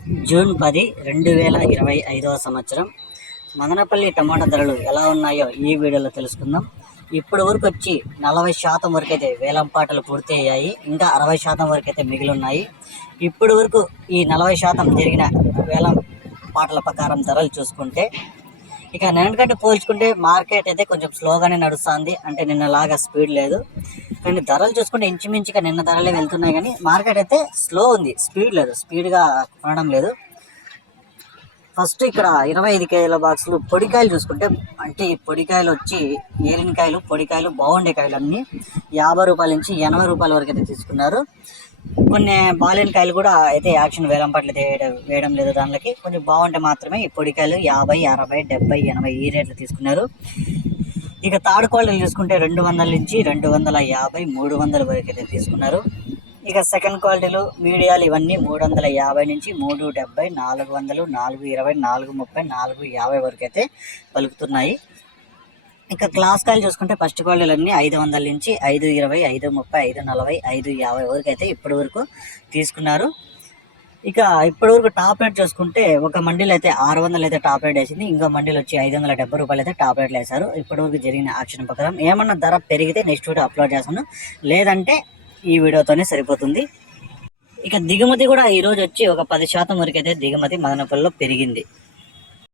June పది రెండు వేల ఇరవై ఐదవ సంవత్సరం. మదనపల్లి టమాటా ధరలు ఎలా ఉన్నాయో ఈ వీడియోలో తెలుసుకుందాం. ఇప్పటి వరకు వచ్చి నలభై శాతం వరకు అయితే వేలం పాటలు పూర్తి అయ్యాయి ఇంకా అరవై శాతం వరకు అయితే మిగిలి ఉన్నాయి ఇప్పటి వరకు ఈ నలభై శాతం జరిగిన వేలం పాటల ప్రకారం ధరలు చూసుకుంటే ఇక నిన్నటికంటే పోల్చుకుంటే మార్కెట్ అయితే కొంచెం స్లోగానే నడుస్తుంది. అంటే నిన్నలాగా స్పీడ్ లేదు. కానీ ధరలు చూసుకుంటే ఇంచుమించుగా నిన్న ధరలే వెళ్తున్నాయి. కానీ మార్కెట్ అయితే స్లో ఉంది. స్పీడ్ లేదు. స్పీడ్గా కొనడం లేదు. ఫస్ట్ ఇక్కడ ఇరవై ఐదు కేజీల బాక్సులు పొడికాయలు చూసుకుంటే అంటే ఈ పొడికాయలు వచ్చి ఏలినకాయలు పొడికాయలు బాగుండే కాయలు అన్నీ యాభై రూపాయల నుంచి ఎనభై రూపాయల వరకు అయితే తీసుకున్నారు. కొన్ని బాలిన కాయలు కూడా అయితే యాక్షన్ వేలం పట్ల వేయడం లేదు దానిలోకి. కొంచెం బాగుంటే మాత్రమే ఈ పొడికాయలు యాభై అరవై డెబ్బై ఎనభై ఈ రేట్లు తీసుకున్నారు. ఇక తాడు క్వాలిటీలు చూసుకుంటే రెండు వందల నుంచి రెండు వందల యాభై మూడు వందల వరకు అయితే తీసుకున్నారు. ఇక సెకండ్ క్వాలిటీలు మీడియాలు ఇవన్నీ మూడు వందల యాభై నుంచి మూడు డెబ్బై నాలుగు వందలు నాలుగు ఇరవై నాలుగు ముప్పై నాలుగు యాభై వరకు అయితే పలుకుతున్నాయి. ఇంకా క్లాస్ కాయలు చూసుకుంటే ఫస్ట్ క్వాలిటీలు అన్నీ ఐదు వందల నుంచి ఐదు ఇరవై ఐదు ముప్పై ఐదు నలభై ఐదు యాభై వరకు అయితే ఇప్పటి వరకు తీసుకున్నారు. ఇక ఇప్పటి వరకు టాప్ రేట్ చూసుకుంటే ఒక మండీలో అయితే ఆరు వందలు అయితే టాప్ రేట్ వేసింది ఇంకో మండీలో వచ్చి ఐదు వందల డెబ్బై రూపాయలు అయితే టాప్ రేట్లు వేశారు. ఇప్పటి వరకు జరిగిన యాక్షన్ ప్రకారం ఏమన్నా ధర పెరిగితే నెక్స్ట్ వీడియో అప్లోడ్ చేస్తాను. లేదంటే ఈ వీడియోతోనే సరిపోతుంది. ఇక దిగుమతి కూడా ఈ రోజు వచ్చి ఒక పది శాతం వరకు అయితే దిగుమతి మదనపల్లిలో పెరిగింది.